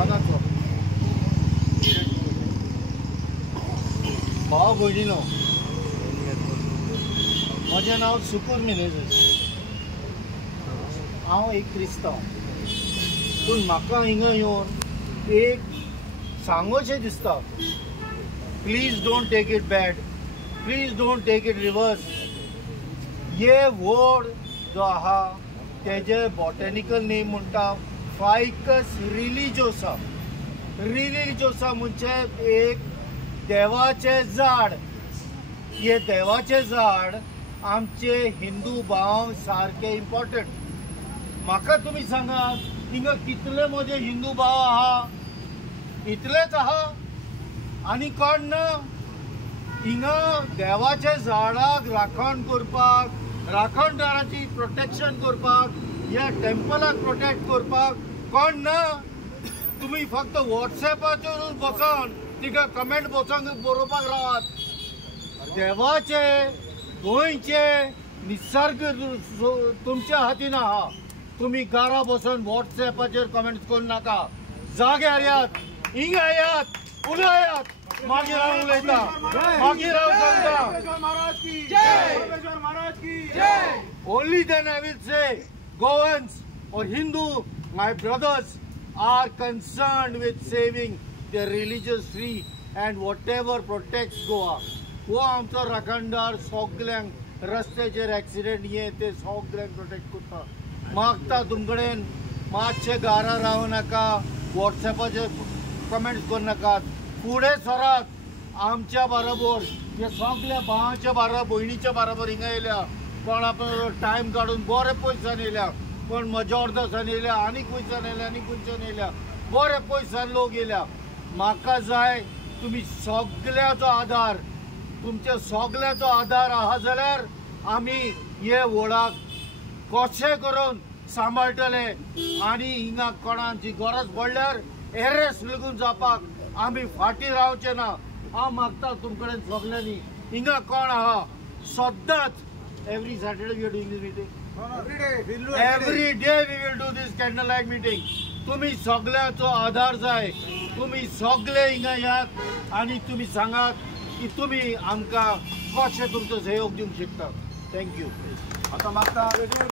मनाचो भाव भयणीनो, म्हजें नांव सुकूर मिनेझस. हांव एक क्रिस्तांव, पूण म्हाका हिंगा येवन एक सांगोचें दिसता. Please don't take it bad, please don't take it reverse. हे वर्ड जो आहा तेजे बॉटॅनिकल नेम म्हणटा फायकस रिलिजियोसा. रिलिजियोसा म्हणजे एक देवाचें झाड. हे देवाचें झाड आमचे हिंदू भाव सारके इम्पॉर्टंट. म्हाका तुमी सांगात हिंगा कितले म्हजे हिंदू भाव आहा? इतलेच आहा आनी कोण ना? हिंगा देवाच्या झाडाक राखण करपाक, राखणदाराची प्रोटेक्शन करपाक, ह्या टेम्पलाक प्रोटेक्ट करपाक कोण ना? तुम्ही फक्त व्हॉट्सॅपाचेर बसून तिका कमेंट बरोवपाक रावात. देवाचे गोंयचे निसर्ग तुमच्या हातीन आहा. तुम्ही घरा बसून व्हॉट्सॅपाचेर कमेंट करू नाका. जाग्यार यात, हिंगा यात, उलयात, मागीर हांव उलयता, मागीर हांव सांगता. Only then I will say Goans or Hindu, my brothers, are concerned with saving their religious free and whatever protects Goa. हो आमचो राखणदार सगल्यांक रस्त्याचेर एक्सिडेंट ये ते सगल्यांक प्रोटेक्ट करता. मागता तुमकडेन मातशे घरा रावू नाका, व्हॉट्सॅपाचेर कमेंट्स करू नाकात. फुडें सरात. आमच्या बरोबर हे सगळ्या भावाच्या बरोबर, भयणीच्या बरोबर हिंगा येयल्या. कोणा टायम काडून बरे पयसान येयल्या, कोण मजॉर्दासान येयल्या, आनी खंयच्यान येयल्या, आनी खंयच्यान येयल्या, बरे पयसान लोक येयल्या. म्हाका जाय तुमी सगळ्याचो आधार, तुमच्या सगळ्याचो आधार आहा जाल्यार आमी हे व्हडाक कशें करून सांबाळटले आनी हिंगा कोणाची गरज पडल्यार एरेस्ट लेगून जावपाक आमी फाटीं रावचे ना. हांव मागता तुमकडेन सगल्यांनी हिंगा कोण आहा सदांच. Every Saturday we are doing this meeting. Every day we will do this candlelight meeting. तुम्ही सगळ्याचो आधार जाय. तुम्ही सगळे हिंगा यात आणि तुम्ही सांगात की तुम्ही आमकां कशें तुमचो सहयोग दिवंक शकता. थँक्यू. आता मागता